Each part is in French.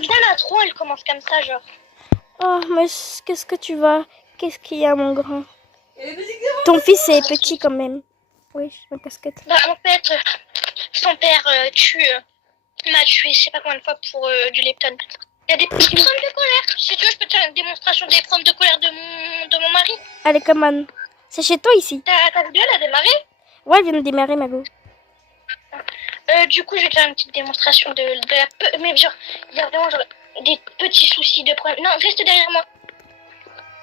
viens là, trop, elle commence comme ça, genre. Oh, mais qu'est-ce que tu vas? Qu'est-ce qu'il y a, mon grand? Ton fils est petit quand même. Oui, ma casquette. Bah, en fait, son père m'a tué, je sais pas combien de fois pour du Lepton. Il y a des petites preuves de colère. Si tu veux, je peux te faire une démonstration des preuves de colère de mon mari. Allez, come on. C'est chez toi ici. T'as vu, elle a démarré. Ouais, elle vient de démarrer, Mago. Du coup, je vais te faire une petite démonstration de la... Mais genre, il y a vraiment genre, des petits soucis de problème. Non, reste derrière moi.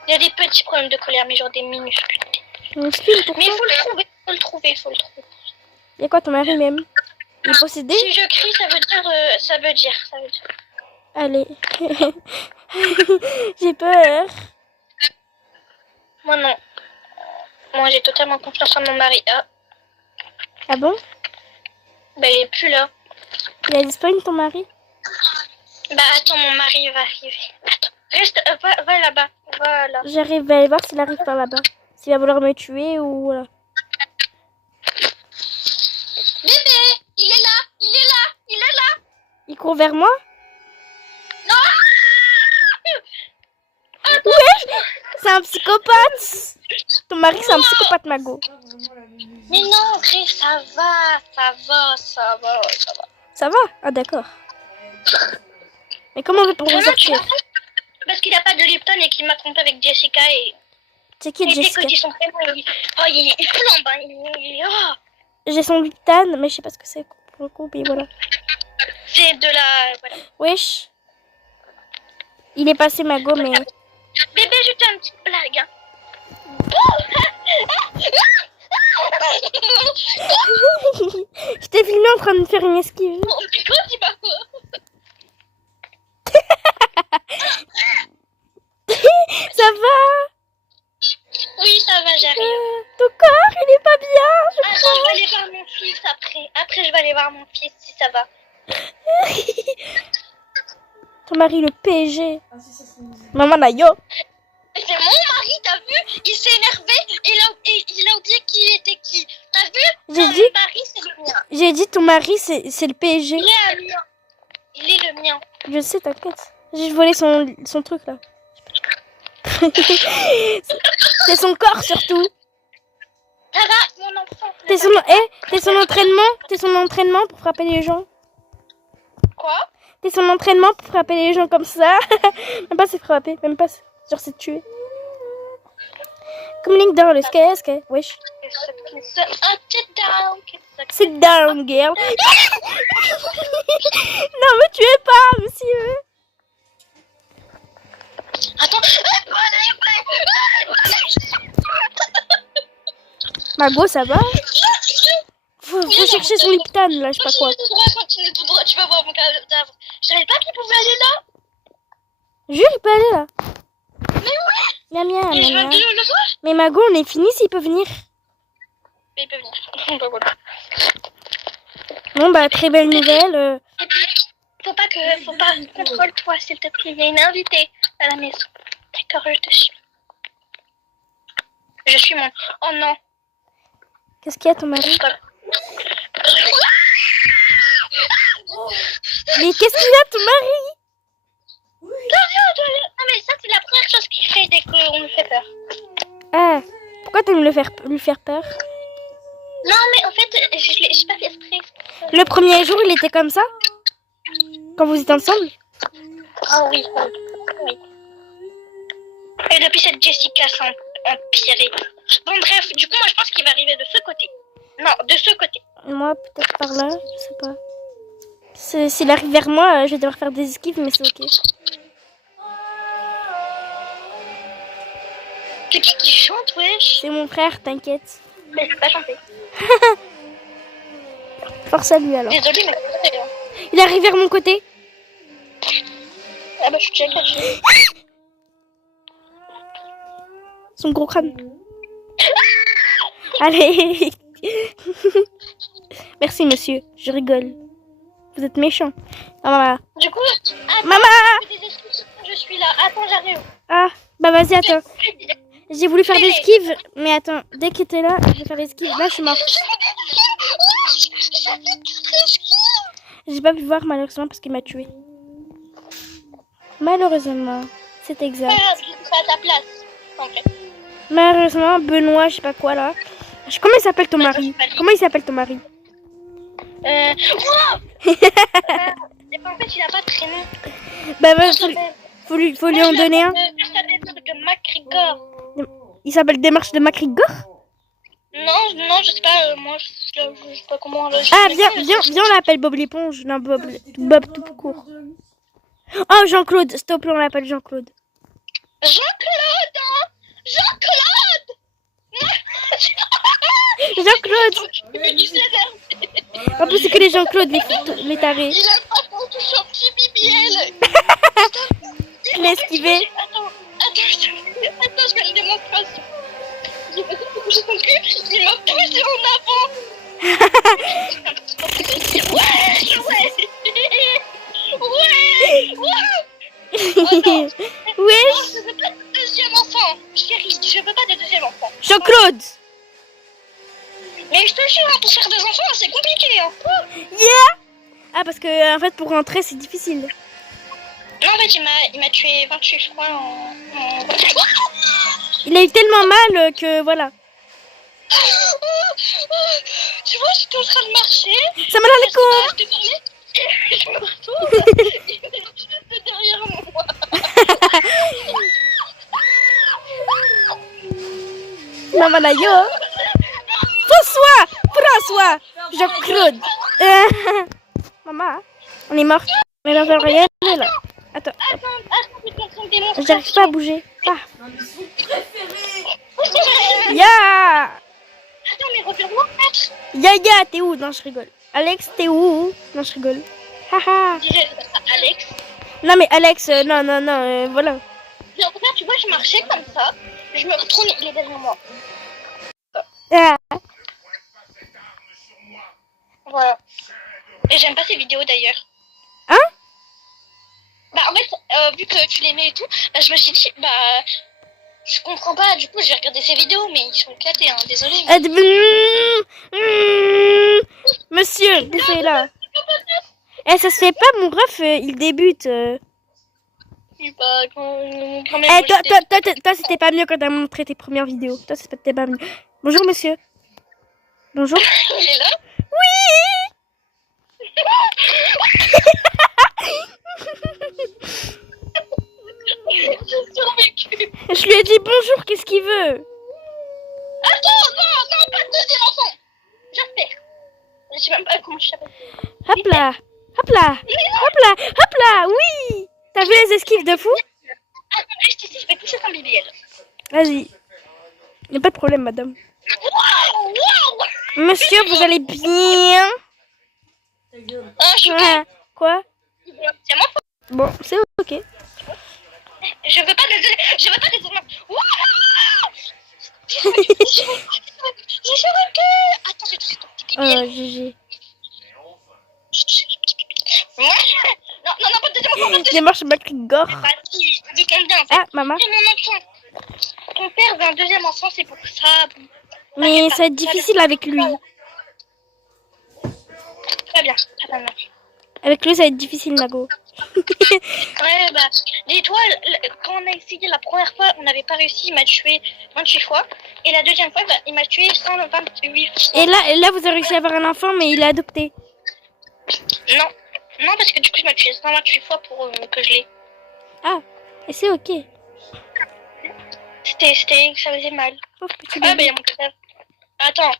Il y a des petits problèmes de colère, mais genre des minuscules. Minuscule, pourquoi? Mais il faut le trouver. Il y a quoi, ton mari même? Il est possédé? Si je crie, ça veut dire. Allez. J'ai peur. Moi, non. Moi, j'ai totalement confiance en mon mari. Ah bon? Bah, il est plus là. Il a disparu, ton mari? Bah, attends, mon mari va arriver. Attends, reste, va là-bas. Voilà. J'arrive à aller voir s'il arrive par là-bas. S'il va vouloir me tuer ou... Voilà. Bébé, il est là. Il court vers moi? Non. Ouais! C'est un psychopathe! Ton mari, c'est un psychopathe, Mago. Mais non, Gré, ça va. Ça va? Ah, d'accord. Mais comment on fait pour vous Vraiment, tu sortir? vois, parce qu'il a pas de Lipton et qu'il m'a trompé avec Jessica et... C'est qui, Et dès que Jessica? je dis son prénom, il flambe. Oh. J'ai son Lipton, mais je sais pas ce que c'est pour le coup, mais voilà. C'est de la... Voilà. Wesh. Il est passé, Mago, mais... Bébé, je t'ai une petite blague. Hein. Je t'ai filmé en train de faire une esquive. C'est quoi, dis pas quoi? Ça va? Oui, ça va, j'arrive. Ton corps, il est pas bien, je Attends, je vais aller voir mon fils après. Après, je vais aller voir mon fils si ça va. Ton mari, le PSG. Maman, là, yo. C'est mon mari, t'as vu? Il s'est énervé et il a oublié qui était qui. T'as vu? J'ai dit... Mon mari, c'est le mien. J'ai dit, ton mari, c'est le PSG. Il est le mien. Il est le mien. Je sais, t'inquiète. J'ai volé son truc, là. C'est son corps, surtout. Ça va, mon enfant. T'es son entraînement pour frapper les gens. Quoi? T'es son entraînement pour frapper les gens comme ça. Même pas c'est frapper, même pas genre c'est tuer. Comme Link dans le skate, wesh. Sit down, girl. Non, me tuez pas, monsieur. Attends. Mago, ça va? Faut chercher son Lipton, là, je sais pas quoi. Continue tout droit, tu vas voir mon cadavre. Je savais pas qu'il pouvait aller là. Jure, il peut aller là. Mais oui. Miam, miam, Et je miam, veux miam. le voir. Mais Mago, on est fini s'il peut venir. Mais il peut venir. Bah voilà. Bon, bah, très belle nouvelle. Et puis, faut pas contrôle-toi, s'il te plaît. Il y a une invitée à la maison. D'accord, je te suis. Je suis mon... Oh non. Qu'est-ce qu'il y a, ton mari? Mais qu'est-ce qu'il y a, ton mari? Non mais ça c'est la première chose qu'il fait dès qu'on lui fait peur. Ah, pourquoi t'aimes lui faire peur? Non mais en fait, j'ai pas fait exprès. Le premier jour, il était comme ça? Quand vous étiez ensemble? Ah oui. Et depuis cette Jessica s'est empirée. Bon bref, du coup moi je pense qu'il va arriver de ce côté. Non, de ce côté. Moi, peut-être par là, je sais pas. S'il arrive vers moi, je vais devoir faire des esquives, mais c'est ok. C'est qui chante, wesh? C'est mon frère, t'inquiète. Mais je peux pas chanter. Force à lui alors. Désolée, mais c'est rien. Il arrive vers mon côté. Ah bah je suis déjà cachée. Son gros crâne. Allez. Merci monsieur, je rigole. Vous êtes méchant. Ah, maman. Du coup, attends, Maman. je suis là. Attends, j'arrive. Ah, bah vas-y, attends. J'ai voulu faire des esquives, mais attends, dès qu'il était là, je vais faire l'esquive. Là, je suis morte. J'ai pas pu voir malheureusement parce qu'il m'a tué. Malheureusement, c'est exact. Je suis pas à ta place. En fait. Malheureusement, Benoît, je sais pas quoi là. Comment il s'appelle ton mari? Comment il s'appelle ton mari? Wow et ben, en fait, il a pas de prénom. Bah, faut lui en donner un. Ça s'appelle de McGregor. Il s'appelle Démarche de McGregor? Non, je sais pas, moi, je sais pas comment... Ah, viens, on l'appelle Bob l'éponge. Non, Bob tout court. Oh, Jean-Claude, s'il te plaît, on l'appelle Jean-Claude. Jean-Claude! Jean-Claude! En plus, c'est que les Jean-Claude, les tarés. Il a pas qu'on touche un petit BBL. Je l'ai esquivé. Attends, je fais une démonstration. J'ai pas touché son cul, il m'a poussé en avant. Ouais. Wesh. Je veux pas de deuxième enfant, chérie, je veux pas de deuxième enfant. Jean-Claude. Mais je te jure, hein, pour faire des enfants, c'est compliqué. Hein. Yeah. Ah, parce que en fait, pour rentrer, c'est difficile. Non, en fait, il m'a tué 28, je crois, en... Il a eu tellement mal que voilà. Tu vois, j'étais en train de marcher. Ça m'a l'air les cons. Je me retourne. Il est juste derrière moi. Maman Nayo. François. Jean-Claude. Maman, on est mort. Mais là, rien là. Attends, j'arrive pas à bouger. Ah. Ya. Attends, mais reviens-moi. Ya, t'es où? Non, je rigole. Alex, t'es où? Non, je rigole. Haha. Alex. Non, mais Alex, non, voilà. Et en fait, tu vois, je marchais comme ça. Je me retourne, il est derrière moi. Ah. Voilà. Et j'aime pas ces vidéos d'ailleurs. Hein? Bah, en fait, vu que tu l'aimais et tout, bah, je me suis dit, bah, je comprends pas. Du coup, j'ai regardé ces vidéos, mais ils sont éclatés, hein. Désolé. Monsieur, bouffez là. Eh, ça se fait pas, mon ref, il débute. Bah, quand même, Eh, toi, c'était pas mieux quand t'as montré tes premières vidéos. Toi, c'était pas mieux. Bonjour, monsieur. Bonjour. Il est là? Oui. J'ai survécu. Je lui ai dit bonjour, qu'est-ce qu'il veut? Attends, non, pas de deuxième enfant. J'espère. Je sais même pas comment je t'appelle. Hop là, oui. T'as vu les esquives de fou? Attends, reste ici, je vais toucher ton BBL. Vas-y. Y'a pas de problème, madame. Waouh. Monsieur, vous allez bien? Je suis Ouais. Quoi? c'est moi. Bon, c'est ok. Je veux pas des... Waouh. J'ai survécu. Attends, j'ai touché ton petit BBL. GG. Non, pas de deuxième enfant, Démarche McGregor. Bah si, dis combien en fait. Ah, maman. C'est mon enfant. Ton père veut un deuxième enfant, c'est pour ça. Mais ça va être difficile avec lui. Très bien, très bien. Avec lui, ça va être difficile, Nago. Ouais, bah, dis-toi, quand on a essayé la première fois, on n'avait pas réussi, il m'a tué 28 fois. Et la deuxième fois, bah, il m'a tué 128 fois. Et là, vous avez réussi à avoir un enfant, mais il est adopté. Non, parce que du coup, il m'a tué 128 fois pour que je l'ai. Ah, et c'est ok. Ça faisait mal. Oh, petit Ah, bah, bébé. il y a mon crève. Attends,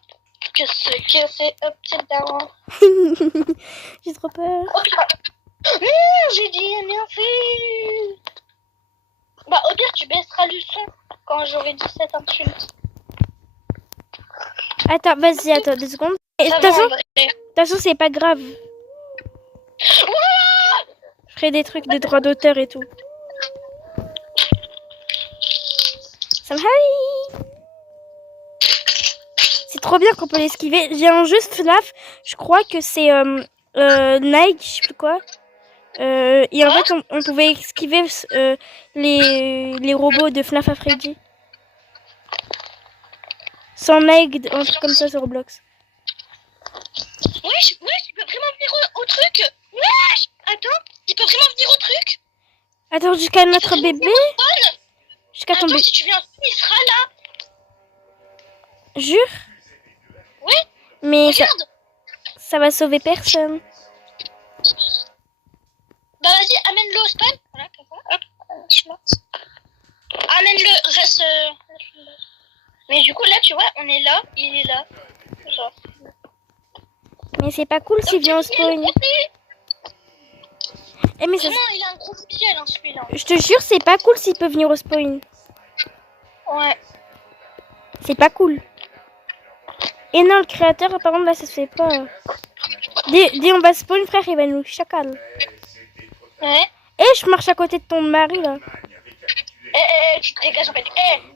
que c'est upside down. J'ai trop peur. Non, j'ai dit rien fait. Bah, au pire, tu baisseras le son quand j'aurai dit cette insulte. Attends, vas-y, attends 2 secondes. De Ça toute va, en façon, vrai. c'est pas grave. Je ferai des trucs de droit d'auteur et tout. Samhali. C'est trop bien qu'on peut l'esquiver. J'ai un jeu FNAF, je crois que c'est Nike, je sais plus quoi. Et en fait, on pouvait esquiver les robots de FNAF à Freddy. Sans Nike, un truc comme ça sur Roblox. Wesh, il peut vraiment venir au truc. Wesh, attends, il peut vraiment venir au truc. Attends, jusqu'à notre bébé? Jusqu'à ton Attends, bébé. si tu viens, il sera là. Jure? Oui, Mais regarde. ça va sauver personne. Bah vas-y, amène-le au spawn. Voilà, comme ça. Hop, je monte. Amène-le, reste... Mais du coup, là, tu vois, on est là, il est là. Genre. Mais c'est pas cool s'il vient au spawn. Eh mais ça, Vraiment, il a un gros fiel, hein, celui-là. je te jure, c'est pas cool s'il peut venir au spawn. Ouais. C'est pas cool. Et non, le créateur, apparemment, là, ça se fait pas. Dis, on va spawn, frère, il va nous chacal. Ouais. Eh, je marche à côté de ton mari, là. Tu te dégages en fait.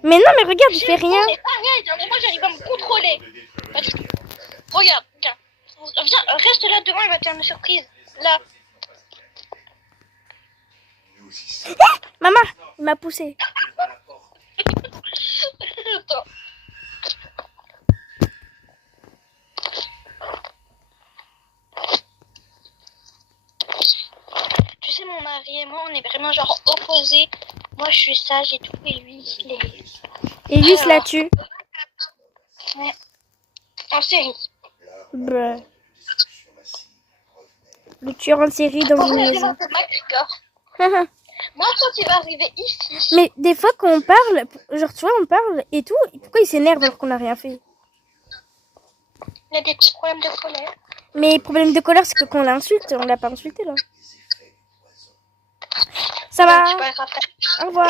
Mais non, mais regarde, il fait rien. C'est pareil, moi j'arrive à me contrôler. Pas du tout. Regarde, viens. Viens, reste là devant, il va te faire une surprise. Là. Maman, il m'a poussé. Attends. Tu sais, mon mari et moi, on est vraiment genre opposés. Moi, je suis sage et tout, et lui, il est... Et lui, il se la tue. Ouais. En série. Bruh. Le tueur en série dans une maison. Moi, quand il va arriver ici... Mais des fois, quand on parle, genre, tu vois, on parle et tout, pourquoi il s'énerve alors qu'on n'a rien fait? Il a des petits problèmes de colère. Mais problème de colère, c'est que quand on l'insulte, on l'a pas insulté, là. Ça va? C'est pas grave. Au revoir.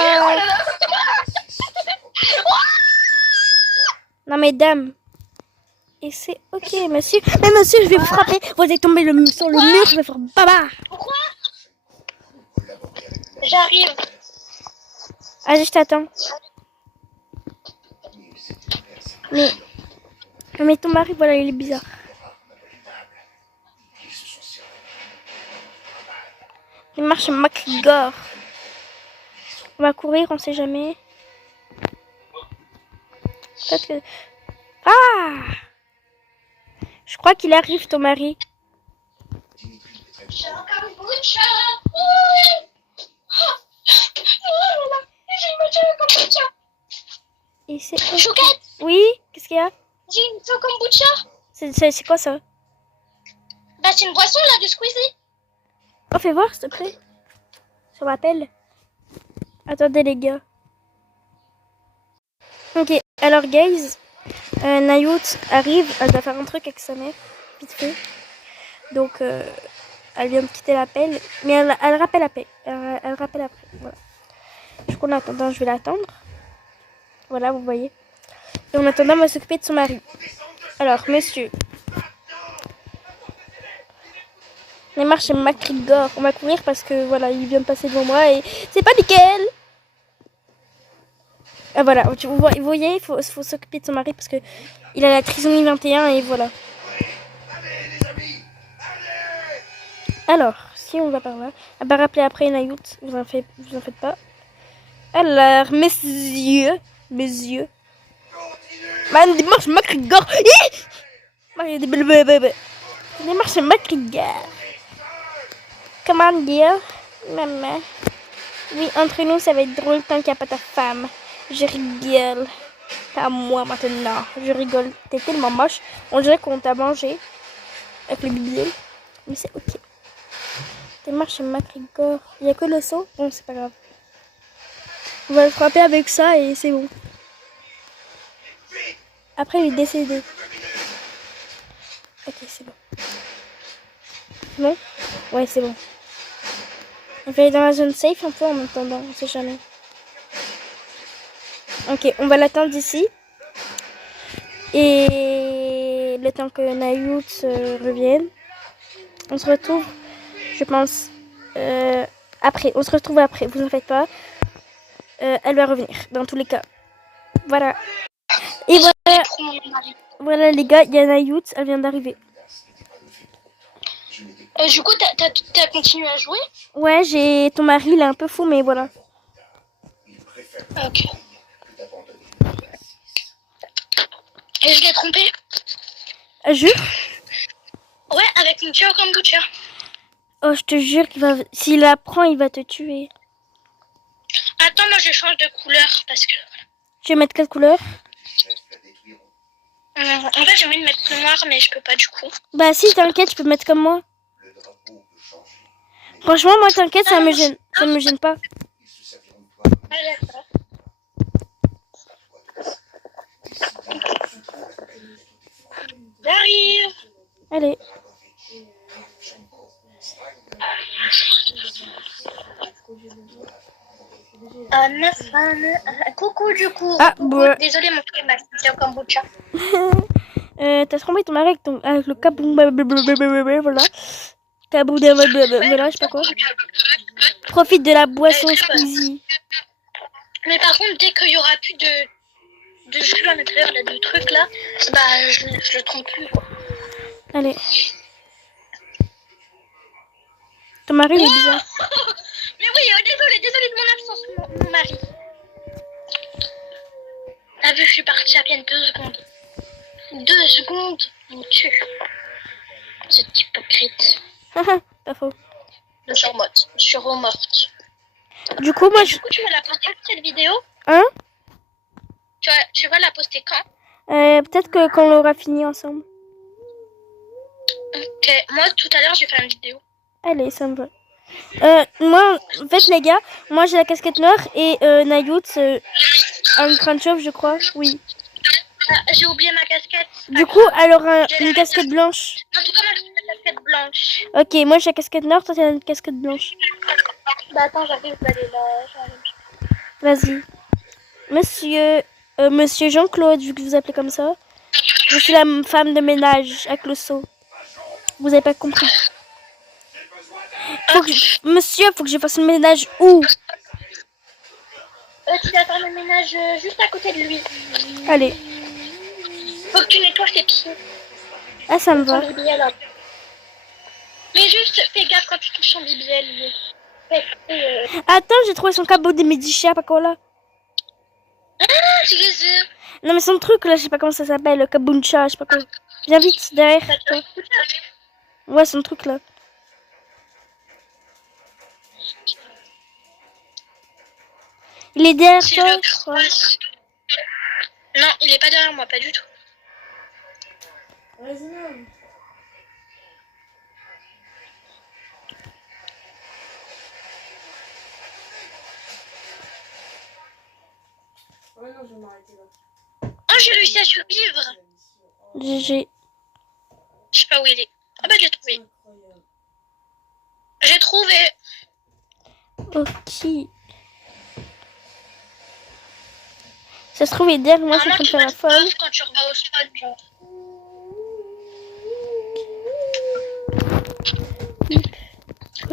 Non, mais dame. Et c'est ok, monsieur. Mais monsieur, je vais vous frapper. Vous allez tomber sur le mur, je vais faire baba. Pourquoi? J'arrive. Allez, je t'attends. Mais ton mari, voilà, il est bizarre. Il marche McGore. On va courir, on sait jamais. Peut-être que... Ah! Je crois qu'il arrive, ton mari. J'ai un kombucha. J'ai une kombucha. Et c'est... Chouquette, Oui? Qu'est-ce qu'il y a? j'ai une kombucha. C'est quoi ça? Bah, c'est une boisson là de Squeezie. Oh, fais voir, s'il te plaît. Ça m'appelle. Attendez, les gars. Ok, alors, guys. Nayout arrive. Elle doit faire un truc avec sa mère. Vite fait. Donc, elle vient de quitter l'appel. Mais elle rappelle après. Elle rappelle après. Voilà. Du coup, en attendant, je vais l'attendre. Voilà, vous voyez. Et en attendant, on va s'occuper de son mari. Alors, monsieur. Neymar chez McGregor. On va courir parce que voilà, il vient de passer devant moi et c'est pas nickel. Ah voilà, vous voyez, il faut s'occuper de son mari parce que il a la trisomie 21 et voilà. Alors, si on va par là, elle va rappeler après Nayout, vous en faites pas. Alors, messieurs. Man, Neymar chez McGregor. Neymar chez McGregor. Comment dire, maman? Oui, entre nous, ça va être drôle tant qu'il n'y a pas ta femme. Je rigole. Pas moi maintenant. Je rigole. T'es tellement moche. On dirait qu'on t'a mangé avec le bibelet. Mais c'est ok. T'es marche chez McGregor. Il n'y a que le seau? Bon, c'est pas grave. On va le frapper avec ça et c'est bon. Après, il est décédé. Ok, c'est bon. C'est bon? Ouais, c'est bon. On va aller dans la zone safe un peu en attendant, on sait jamais. Ok, on va l'attendre ici. Et le temps que Nayout revienne. On se retrouve, je pense, après. On se retrouve après, vous en faites pas. Elle va revenir, dans tous les cas. Voilà. Et voilà les gars, il y a Nayout, elle vient d'arriver. Du coup, t'as continué à jouer? Ouais, j'ai ton mari, il est un peu fou, mais voilà. Ok. Et je l'ai trompé? Jure? Ouais, avec une tueur kombucha. Oh, je te jure qu'il va... S'il apprend, il va te tuer. Attends, moi je change de couleur parce que... Tu veux mettre quelle couleur? En fait, j'ai envie de mettre le noir, mais je peux pas du coup. Bah si, t'inquiète, je peux mettre comme moi. Franchement, moi, t'inquiète, ça me gêne pas. Ah, d'accord. J'arrive. Allez. Coucou du coup. Ah, Coucou. bah. Désolée, mon frère m'a fait au kombucha. T'as trompé ton mari avec le kaboum, voilà. Kaboum, voilà, je sais pas quoi. Profite de la boisson Squeezie. Mais par contre, dès qu'il y aura plus de jus à l'intérieur là, du truc là, bah je le trompe plus quoi. Allez. Ton mari, il est bizarre. Mais oui, désolé de mon absence, mon mari. T'as vu, je suis partie à peine 2 secondes. 2 secondes, il me tue. Cette hypocrite. Pas faux. Je suis remorte. Du coup, moi, Du coup, tu vas la poster cette vidéo? Hein? Tu vas la poster quand? Peut-être que quand on l'aura fini ensemble. Ok, moi tout à l'heure j'ai fait une vidéo. Allez, ça me va. Moi, en fait, les gars, moi j'ai la casquette noire et Nayout, un crâne chauve, je crois. Oui. Ah, j'ai oublié ma casquette. Du coup, alors une casquette blanche. En tout cas, moi j'ai la casquette blanche. Ok, moi j'ai la casquette noire, toi t'as une casquette blanche. Bah attends, j'arrive, je vais aller là. Vas-y. Monsieur Jean-Claude, vu que vous appelez comme ça. Je suis la femme de ménage à Closso. Vous avez pas compris. Monsieur, faut que je fasse le ménage où? Tu vas faire le ménage juste à côté de lui. Allez. Faut que tu nettoies tes pieds. Ah, ça me va. Son BBL, là. Mais juste, fais gaffe quand tu touches son BBL. Attends, j'ai trouvé son cabot de Medici, pas quoi là. Ah, je les ai. Non, mais son truc là, je sais pas comment ça s'appelle, le kabuncha, je sais pas quoi. Viens vite, derrière toi. Ouais, son truc là. Il est derrière toi, je crois. Non, il est pas derrière moi, pas du tout. Vas-y, non. Ouais, non, je vais m'arrêter là. Oh, j'ai réussi à survivre. GG. Je sais pas où il est. Ah bah, j'ai trouvé. J'ai trouvé. Ok. Ça se trouve, il est derrière moi, je suis en train de faire la folle. Quand tu revas au spawn, genre.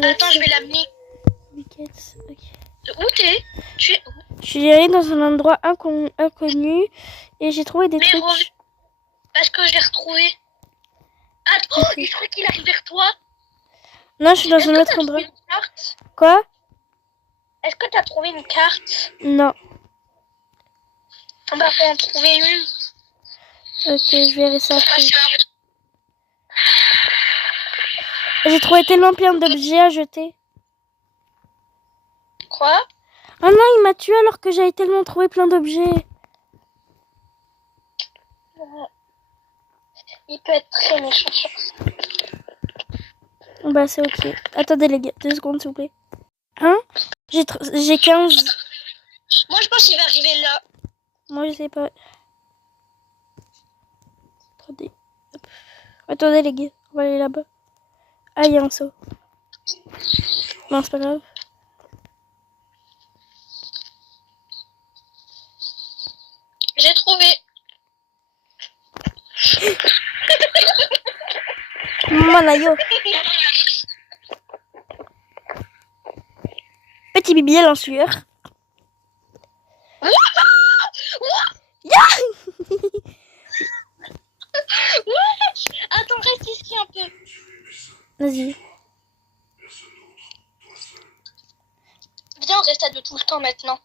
Attends, je vais l'amener. Okay. Où t'es? Tu es où? Je suis allée dans un endroit inconnu et j'ai trouvé des trucs. Parce que j'ai retrouvé. Attends, je crois qu'il arrive vers toi. Non, je suis dans un autre endroit. Quoi? Est-ce que t'as trouvé une carte? Non. On va en trouver une. Ok, je verrai ça après. J'ai trouvé tellement plein d'objets à jeter. Quoi? Oh non, il m'a tué alors que j'avais tellement trouvé plein d'objets. Il peut être très méchant sur ça. Bah c'est ok. Attendez les gars, 2 secondes s'il vous plaît. Hein? J'ai 15. Moi je pense qu'il va arriver là. Moi je sais pas. Attendez. Hop. Attendez les gars, on va aller là-bas. Ah, il y a un saut. Non, c'est pas grave. J'ai trouvé. Manayo. Petit bibiel en sueur. Attends, reste ici un peu. Vas-y. Viens, on reste à 2 tout le temps maintenant.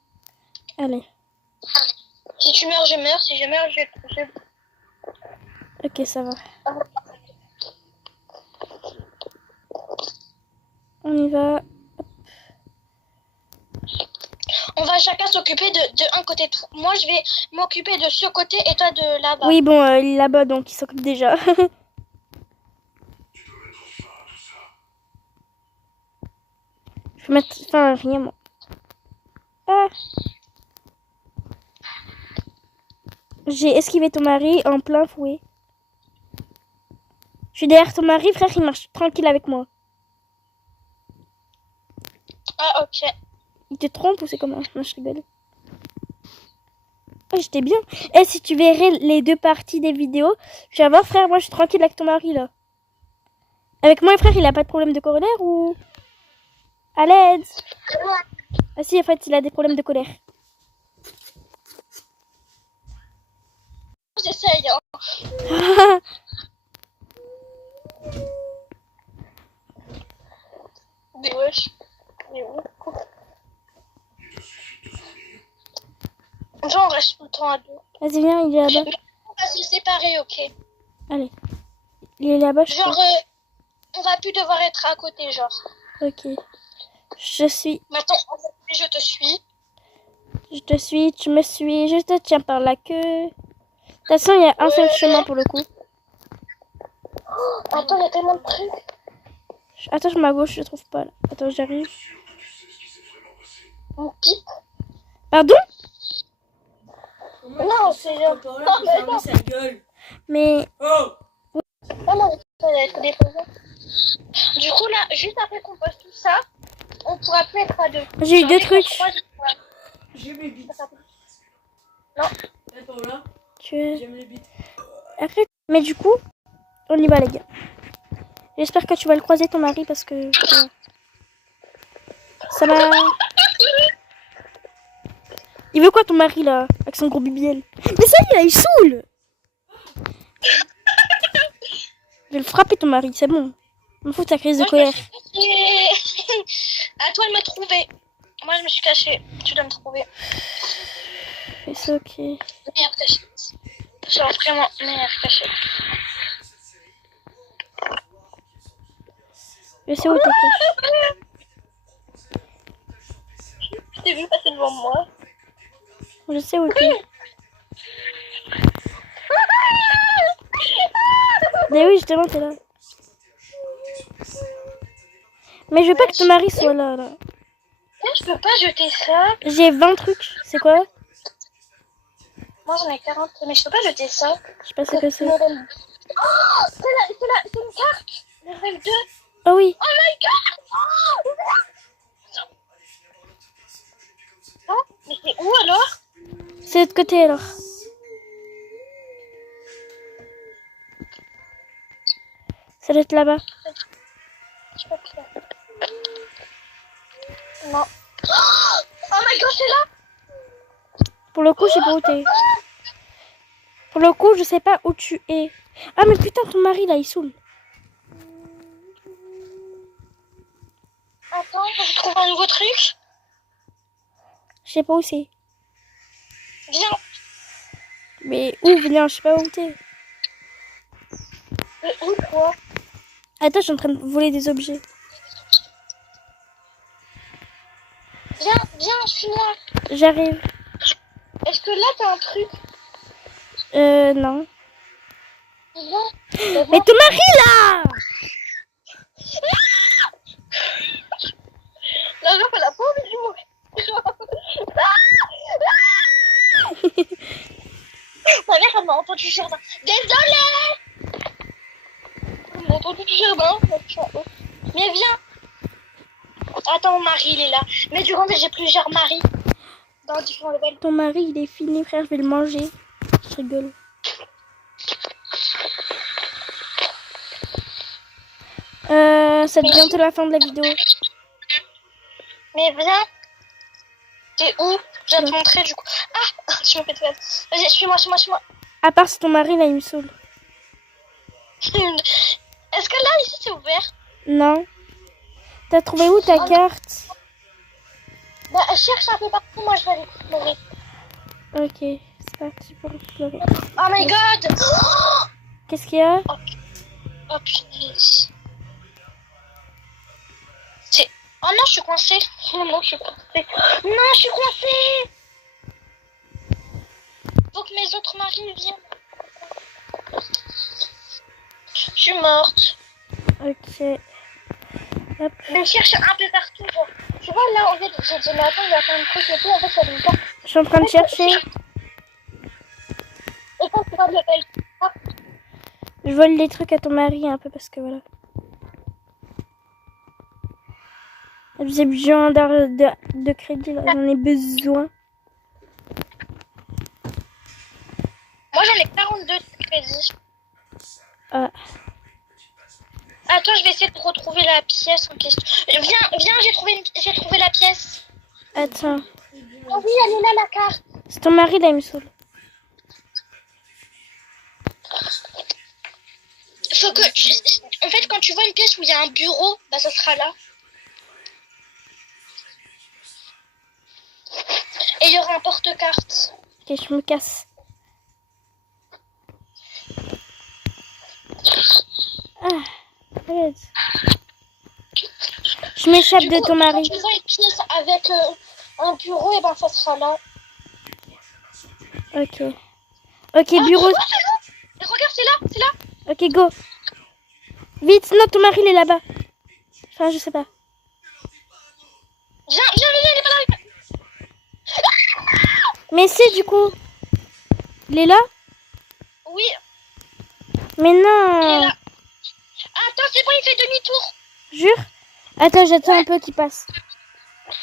Allez. Si tu meurs, je meurs. Si je meurs, je... Ok, ça va. On y va. On va chacun s'occuper de un côté. Moi, je vais m'occuper de ce côté et toi de là-bas. Oui, bon, il est là-bas, donc il s'occupe déjà. Je vais mettre fin à rien, moi. Ah. J'ai esquivé ton mari en plein fouet. Je suis derrière ton mari, frère, il marche tranquille avec moi. Ah, ok. Il te trompe ou c'est comment? Non, je rigole. Oh, j'étais bien. Et si tu verrais les deux parties des vidéos, tu vas voir, frère, moi je suis tranquille avec ton mari là. Avec moi, frère, il a pas de problème de corollaire ou... À l'aide. Ah si, en fait, il a des problèmes de colère. J'essaye. Hein. Mais wesh. Mais où? Genre, on reste tout le temps à deux. Vas-y, viens, il est là-bas. On va se séparer, ok? Allez. Il est là-bas, je Genre, crois. on va plus devoir être à côté, genre. Ok. Je suis... Maintenant, je te suis. Je te suis, tu me suis, je te tiens par la queue. De toute façon, il y a un seul chemin pour le coup. Attends, il y a tellement de trucs. Attends, je m'à gauche, je trouve pas là. Attends, j'arrive. Mon pipe. Pardon? Non, c'est genre. Non, mais non. sa gueule. Mais... Oh! Ah non, ça va être déposé. Du coup, là, juste après qu'on poste tout ça, on pourra plus être à deux. J'ai eu deux Genre, dès qu'on trucs. se croise, on pourra- J'aime les bites. Non. Attends là, Tu... j'aime les bites. Après... Mais du coup, on y va les gars. J'espère que tu vas le croiser ton mari parce que... Ça va... Il veut quoi ton mari là? Avec son gros bibiel. Mais ça y est, là, il saoule. Je vais le frapper ton mari, c'est bon. Je m'en fous de ta crise de Moi, colère. je me suis cachée. À toi de me trouver. Moi, je me suis cachée. Tu dois me trouver. Mais c'est ok. Meilleure cachette. Genre vraiment meilleure cachette. Je sais où t'es caché. Je t'ai vu passer devant moi. Je sais où t'es. Mais oui, justement, t'es là. Mais je veux pas que ton mari soit là, là. Non, je peux pas jeter ça. J'ai 20 trucs. C'est quoi? Moi, j'en ai 40. Mais je peux pas jeter ça. Je sais pas ce que c'est. Oh, c'est une carte. Level 2. Oh oui. Oh my god. Oh, mais c'est où alors? C'est de l'autre côté alors. Ça doit être là-bas. Je sais pas qui c'est. Non. Oh my god, c'est là. Pour le coup, je sais pas où t'es. Pour le coup, je sais pas où tu es. Ah mais putain, ton mari là, il saoule. Attends, je trouve un nouveau truc. Je sais pas où c'est. Viens. Mais où, viens, je sais pas où t'es. Mais où toi? Attends, je suis en train de voler des objets. Viens, suis-moi. J'arrive. Est-ce que là t'as un truc? Non. Viens. Mais ton mari là! La meuf, elle a pas envie de mourir. Ma mère, elle m'a entendu du jardin. Désolée. Elle m'a entendu du jardin. Mais viens. Attends, mon mari, il est là. Mais du coup, j'ai plusieurs maris. Dans différents levels. Ton mari, il est fini, frère, je vais le manger. Je rigole. Ça devient bientôt la fin de la vidéo. Mais viens. T'es où? Je vais te montrer du coup. Ah, tu m'as fait mal. Vas-y, suis-moi. À part si ton mari, là, il me saoule. Est-ce que là, ici, c'est ouvert? Non. T'as trouvé où ta carte? Bah, cherche un peu partout, moi, je vais aller explorer. Ok, c'est parti pour explorer. Oh my god. Qu'est-ce qu'il y a? Oh, punaise. Oh non, je suis coincée. Oh non, je suis coincée. Non, je suis coincée. Faut que mes autres maris viennent. Je suis morte. Ok. Hop. Je me cherche un peu partout. Genre. Tu vois, là, en fait, j'ai dit, mais attends, il y a plein de trucs et tout. En fait, ça vient pas. Je suis en train de chercher. Et quand tu vas le level 3, Je vole les trucs à ton mari un peu parce que voilà. J'ai besoin de crédit là, j'en ai besoin. moi, j'en ai 42 de crédit. Ah. Attends, je vais essayer de retrouver la pièce en question. Viens, j'ai trouvé la pièce. Attends. Oh oui, elle est là, la carte. C'est ton mari là, il me saoule. Faut que... En fait, quand tu vois une pièce où il y a un bureau, bah ça sera là. Et il y aura un porte-carte. Ok, je me casse. Ah, arrête. Je m'échappe Du de coup, ton quand mari. tu vois une pièce avec un bureau, et ben ça sera là. Ok. Ok, bureau. Ah, c'est là. Regarde, c'est là. Ok, go. Vite, non, ton mari il est là-bas. Enfin, je sais pas. Viens, il est pas là. Mais c'est du coup. Il est là? Oui, Mais il est non. là. Attends, c'est bon, il fait demi-tour. Jure? Attends, j'attends un peu qu'il passe.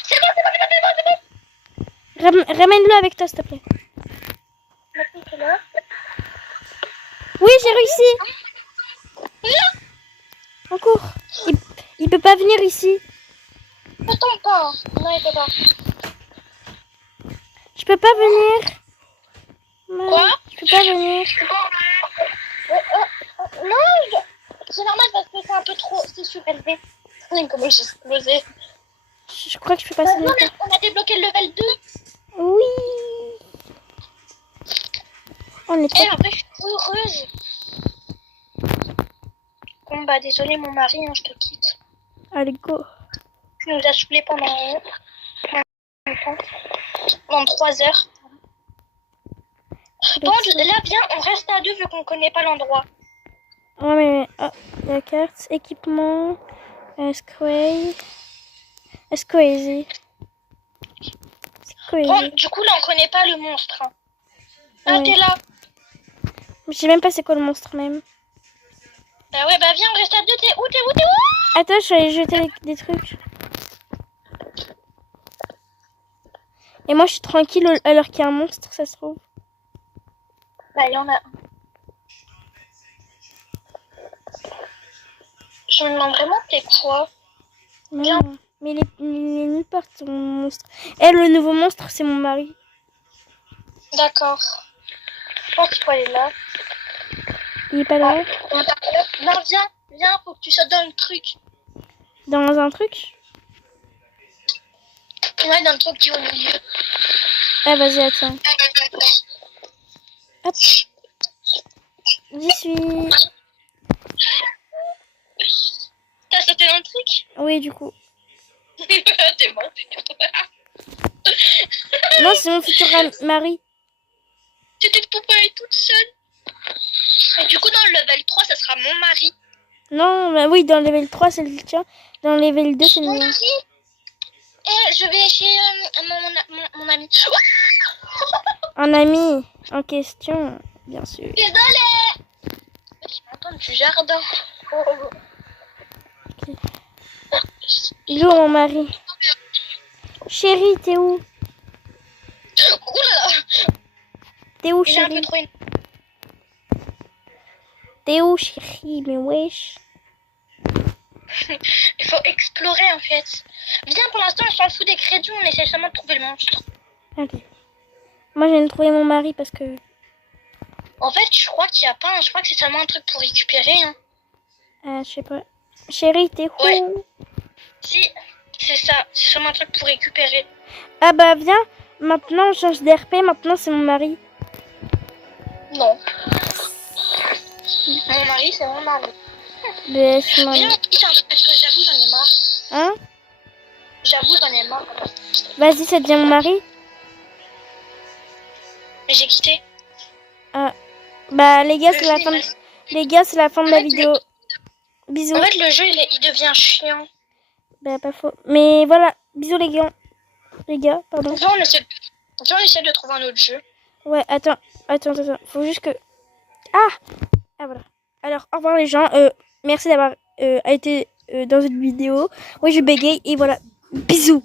C'est bon. Ramène-le avec toi, s'il te plaît. Maintenant, c'est là. Oui, j'ai réussi. En cours. Il peut pas venir ici. Ne tombe pas. Non, il peut pas. Je peux pas venir. Non, Quoi? je peux pas venir. Non, c'est normal parce que c'est un peu trop... C'est surélevé. Comment j'ai explosé. Je crois que je peux passer Non, mon mais temps. on a débloqué le level 2. Oui. On est Et trop... après, je suis heureuse. Bon, bah, désolé, mon mari, hein, je te quitte. Allez, go. Tu nous as saoulés pendant longtemps. Pendant 3 heures. Bon, là, viens, on reste à 2 vu qu'on connaît pas l'endroit. Ouais, mais... Oh, la carte. Équipement. Square. Squeezie. Bon, Squeezie. du coup, là, on connaît pas le monstre. Hein. Ah, Ouais. t'es là. Je sais même pas c'est quoi le monstre même. Bah ouais, bah viens, on reste à 2. T'es où? Attends, je suis allée jeter des trucs. Et moi, je suis tranquille alors qu'il y a un monstre, ça se trouve. Bah, il y en a. Je me demande vraiment t'es quoi. Non, mais il est nulle part, ton monstre. Et le nouveau monstre, c'est mon mari. D'accord. Je pense qu'il faut aller là. Il est pas là? Non, viens, faut que tu sautes dans le truc. Dans un truc? Ouais, dans le truc qui est au milieu. Ah, vas-y, attends. Hop. J'y suis. T'as sauté dans le truc? Oui, du coup. T'es mort. Non, c'est mon futur mari. Tu t'es poupée toute seule. Et du coup, dans le level 3, ça sera mon mari. Non, bah oui, dans le level 3, c'est le tien. Dans le level 2, c'est le Mon mien. mari. Et je vais chez mon ami. Un ami en question, bien sûr. Désolée. Qui m'entendent du jardin. Ok. Il est où mon mari? Chérie, t'es où? Oula. T'es où, Il est un peu chérie? trop... T'es où, chérie? Mais wesh. Il faut explorer en fait. Viens, pour l'instant, on s'en fout des crédits, on essaie seulement de trouver le monstre. Ok. Moi, je viens de trouver mon mari parce que... En fait, je crois qu'il y a pas, je crois que c'est seulement un truc pour récupérer. Hein. je sais pas. Chérie, t'es où? Ouais. Si, c'est ça, c'est seulement un truc pour récupérer. Ah bah, viens. Maintenant, on change d'RP. Maintenant, c'est mon mari. Non. Mon mari, c'est mon mari. Laisse-moi. Viens, on quitte un peu parce que j'avoue, j'en ai marre. Hein? J'avoue, j'en ai marre. Vas-y, ça devient mon mari. Mais j'ai quitté. Bah, les gars, c'est Le la jeu, fin de... il- Les gars, c'est la fin de la En fait, vidéo. Bisous. En fait, le jeu, il devient chiant. Bah, pas faux. Mais voilà, bisous les gars. Les gars, pardon. Viens, on essaie de trouver un autre jeu. Ouais, attends. Faut juste que... Ah, voilà. Alors, au revoir les gens. Merci d'avoir été dans cette vidéo. Moi, je bégaye et voilà. Bisous.